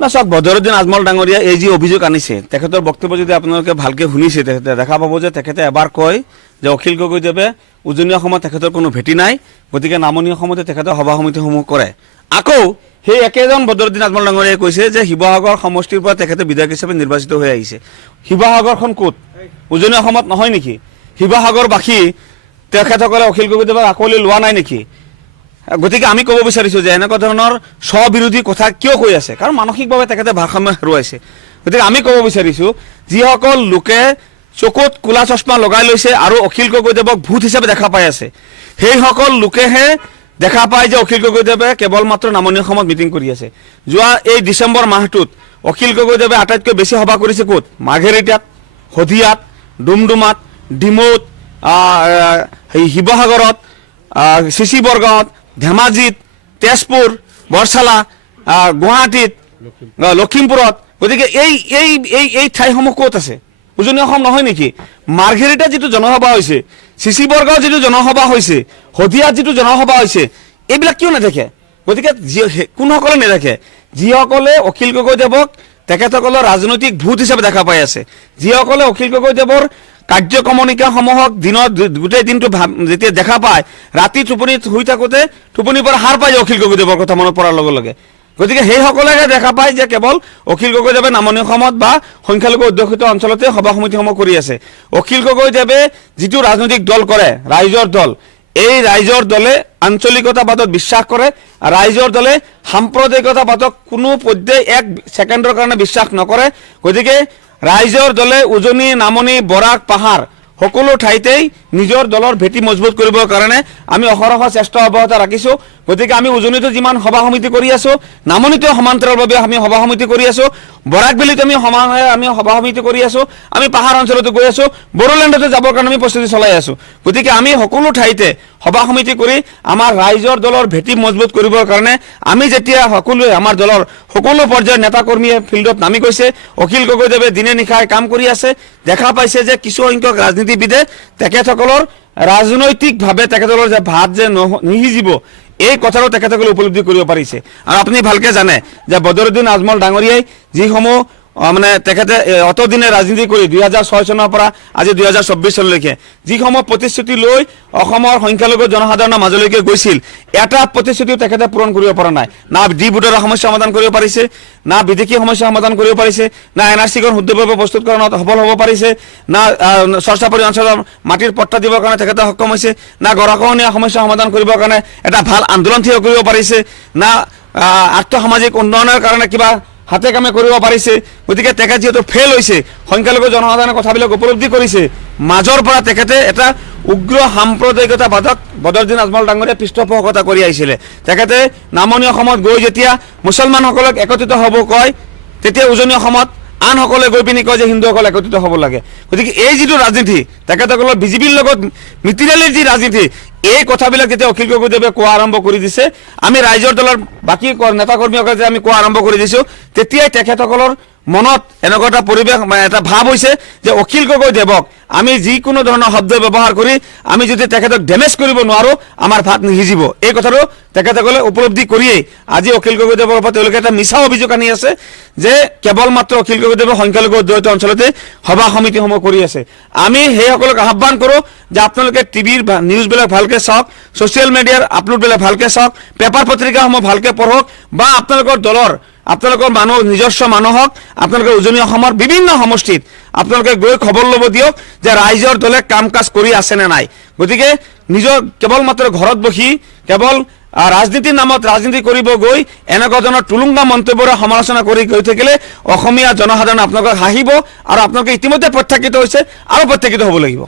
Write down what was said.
না চাওক বদৰুদ্দিন আজমল ডাঙৰীয়া এই যি অভিযোগ আনিছে তেখেতৰ বক্তব্য যদি আপোনালোকে ভালকৈ শুনিছে তেখেতে দেখা পাব যে তেখেতে এবাৰ কয় যে অখিল গগৈদেৱে উজনি অসমত তেখেতৰ কোনো ভেটি নাই, গতিকে নামনি অসমতে তেখেতে সভা সমিতিসমূহ কৰে। আকৌ সেই একেজন বদৰুদ্দিন আজমল ডাঙৰীয়াই কৈছে যে শিৱসাগৰ সমষ্টিৰ পৰা তেখেতে বিধায়ক হিচাপে নিৰ্বাচিত হৈ আহিছে। শিৱসাগৰখন ক'ত? উজনি অসমত নহয় নেকি? শিৱসাগৰবাসী তেখেতসকলে অখিল গগৈদেৱক আকোৱালি লোৱা নাই নেকি? গতিকে আমি ক'ব বিচাৰিছোঁ যে এনেকুৱা ধৰণৰ স্ববিৰোধী কথা কিয় কৈ আছে, কাৰণ মানসিকভাৱে তেখেতে ভাৰসাম্য হেৰুৱাইছে। গতিকে আমি ক'ব বিচাৰিছোঁ যিসকল লোকে চকুত কোলা চশমা লগাই লৈছে আৰু অখিল গগৈদেৱক ভূত হিচাপে দেখা পাই আছে, সেইসকল লোকেহে দেখা পায় যে অখিল গগৈদেৱে কেৱল মাত্ৰ নামনি অসমত মিটিং কৰি আছে। যোৱা এই ডিচেম্বৰ মাহটোত অখিল গগৈদেৱে আটাইতকৈ বেছি সভা কৰিছে ক'ত? মাৰ্ঘেৰিটাত, শদিয়াত, ডুমডুমাত, ডিমৌত, শিৱসাগৰত, চিচি বৰগাঁৱত, ধেমাজিত, তেজপুৰ, বৰছালা, গুৱাহাটীত, লখিমপুৰত। গতিকে এই ঠাইসমূহ ক'ত আছে? উজনি অসম নহয় নেকি? মাৰ্ঘেৰিটাত যিটো জনসভা হৈছে, চিচি বৰগাঁৱত যিটো জনসভা হৈছে, শদিয়াত যিটো জনসভা হৈছে, এইবিলাক কিয় নেদেখে? গতিকে কোনসকলে নেদেখে? যিসকলে অখিল গগৈদেৱক তেখেতসকলৰ ৰাজনৈতিক ভূত হিচাপে দেখা পাই আছে, যিসকলে অখিল গগৈদেৱৰ কাৰ্যক্ৰমণিকাসমূহক দিনত গোটেই দিনটো যেতিয়া দেখা পায়, ৰাতি টোপনিত শুই থাকোঁতে টোপনিৰ পৰা সাৰ পাই যায় অখিল গগৈদেৱৰ কথা মনত পৰাৰ লগে লগে। গতিকে সেইসকলেহে দেখা পায় যে কেৱল অখিল গগৈদেৱে নামনি অসমত বা সংখ্যালঘু অধ্যুষিত অঞ্চলতে সভা সমিতিসমূহ কৰি আছে। অখিল গগৈদেৱে যিটো ৰাজনৈতিক দল কৰে, ৰাইজৰ দল, এই ৰাইজৰ দলে আঞ্চলিকতাবাদত বিশ্বাস কৰে। ৰাইজৰ দলে সাম্প্ৰদায়িকতাবাদক কোনো পৰ্যায়ে এক ছেকেণ্ডৰ কাৰণে বিশ্বাস নকৰে। গতিকে ৰাইজৰ দলে উজনি, নামনি, বৰাক, পাহাৰ সকলো ঠাইতেই নিজৰ দলৰ ভেটি মজবুত কৰিবৰ কাৰণে আমি অহৰহ চেষ্টা অব্যাহত ৰাখিছোঁ। গতিকে আমি উজনিতো যিমান সভা সমিতি কৰি আছোঁ, নামনিতো সমান্তৰালভাৱে আমি সভা সমিতি কৰি আছোঁ, বৰাকবেলিত আমি সভা সমিতি কৰি আছোঁ, আমি পাহাৰ অঞ্চলতো গৈ আছোঁ, বড়োলেণ্ডতো যাবৰ কাৰণে আমি প্ৰস্তুতি চলাই আছোঁ। গতিকে আমি সকলো ঠাইতে সভা সমিতি কৰি আমাৰ ৰাইজৰ দলৰ ভেটি মজবুত কৰিবৰ কাৰণে আমি যেতিয়া সকলোৱে আমাৰ দলৰ সকলো পৰ্যায়ৰ নেতা কৰ্মীয়ে ফিল্ডত নামি গৈছে, অখিল গগৈদেৱে দিনে নিশাই কাম কৰি আছে, দেখা পাইছে যে কিছুসংখ্যক ৰাজনীতিবিদে তেখেতসকলৰ ৰাজনৈতিকভাৱে তেখেতসকলৰ যে ভাত যে নিসিজিব এই কথাটো তেখেতসকলে উপলব্ধি কৰিব পাৰিছে। আৰু আপুনি ভালকৈ জানে যে বদৰুদ্দিন আজমল ডাঙৰীয়াই যিসমূহ মানে তেখেতে অতদিনে ৰাজনীতি কৰি 2006 চনৰ পৰা আজি 2024 চনলৈকে যিসমূহ প্ৰতিশ্ৰুতি লৈ অসমৰ সংখ্যালঘু জনসাধাৰণৰ মাজলৈকে গৈছিল, এটা প্ৰতিশ্ৰুতিও তেখেতে পূৰণ কৰিব পৰা নাই। না ডি ভোটৰ সমস্যা সমাধান কৰিব পাৰিছে, না বিদেশী সমস্যা সমাধান কৰিব পাৰিছে, না NRC-খন শুদ্ধভাৱে প্ৰস্তুত কৰাত সফল হ'ব পাৰিছে, না চৰ্চাপৰি অঞ্চলৰ মাটিৰ পট্টা দিবৰ কাৰণে তেখেতে সক্ষম হৈছে, না গৰাখহনীয়া সমস্যা সমাধান কৰিবৰ কাৰণে এটা ভাল আন্দোলন থিয় কৰিব পাৰিছে, না আৰ্থসামাজিক উন্নয়নৰ কাৰণে কিবা হাতে কামে কৰিব পাৰিছে। গতিকে তেখেত যিহেতু ফেইল হৈছে, সংখ্যালঘু জনসাধাৰণে কথাবিলাক উপলব্ধি কৰিছে, মাজৰ পৰা তেখেতে এটা উগ্ৰ সাম্প্ৰদায়িকতাবাদক বদৰুদ্দিন আজমল ডাঙৰীয়াই পৃষ্ঠপোষকতা কৰি আহিছিলে। তেখেতে নামনি অসমত গৈ যেতিয়া মুছলমানসকলক একত্ৰিত হ'ব কয়, তেতিয়া উজনি অসমত আনসকলে গৈ পিনি কয় যে হিন্দুসকল একত্ৰিত হ'ব লাগে। গতিকে এই যিটো ৰাজনীতি, তেখেতসকলৰ বিজেপিৰ লগত মিতিৰালিৰ যি ৰাজনীতি, এই কথাবিলাক যেতিয়া অখিল গগৈদেৱে কোৱা আৰম্ভ কৰি দিছে, আমি ৰাইজৰ দলৰ বাকী নেতাকৰ্মীসকলে যে আমি কোৱা আৰম্ভ কৰি দিছোঁ, তেতিয়াই তেখেতসকলৰ মনত এনেকুৱা এটা পৰিৱেশ এটা ভাৱ হৈছে যে অখিল গগৈদেৱক আমি যিকোনো ধৰণৰ শব্দ ব্যৱহাৰ কৰি আমি যদি তেখেতক ডেমেজ কৰিব নোৱাৰোঁ, আমাৰ ভাত নিসিজিব। এই কথাটো তেখেতসকলে উপলব্ধি কৰিয়েই আজি অখিল গগৈদেৱৰ ওপৰত তেওঁলোকে এটা মিছা অভিযোগ আনি আছে যে কেৱল মাত্ৰ অখিল গগৈদেৱে সংখ্যালঘু অধ্যুষিত অঞ্চলতে সভা সমিতিসমূহ কৰি আছে। আমি সেইসকলক আহ্বান কৰোঁ যে আপোনালোকে টিভিৰ নিউজবিলাক ভালকৈ চাওক, ছ'চিয়েল মিডিয়াৰ আপলোডবিলাক ভালকৈ চাওক, পেপাৰ পত্ৰিকাসমূহ ভালকৈ পঢ়ক, বা আপোনালোকৰ দলৰ আপোনালোকৰ মানুহ নিজস্ব মানুহক আপোনালোকে উজনি অসমৰ বিভিন্ন সমষ্টিত আপোনালোকে গৈ খবৰ ল'ব দিয়ক যে ৰাইজৰ দলে কাম কাজ কৰি আছে নে নাই। গতিকে নিজৰ কেৱল মাত্ৰ ঘৰত বহি কেৱল ৰাজনীতিৰ নামত ৰাজনীতি কৰিব গৈ এনেকুৱা ধৰণৰ টুলুংগা মন্তব্যৰে সমালোচনা কৰি গৈ থাকিলে অসমীয়া জনসাধাৰণে আপোনালোকক হাঁহিব, আৰু আপোনালোকে ইতিমধ্যে প্ৰত্যাখ্যিত হৈছে আৰু প্ৰত্যাখ্যিত হ'ব লাগিব।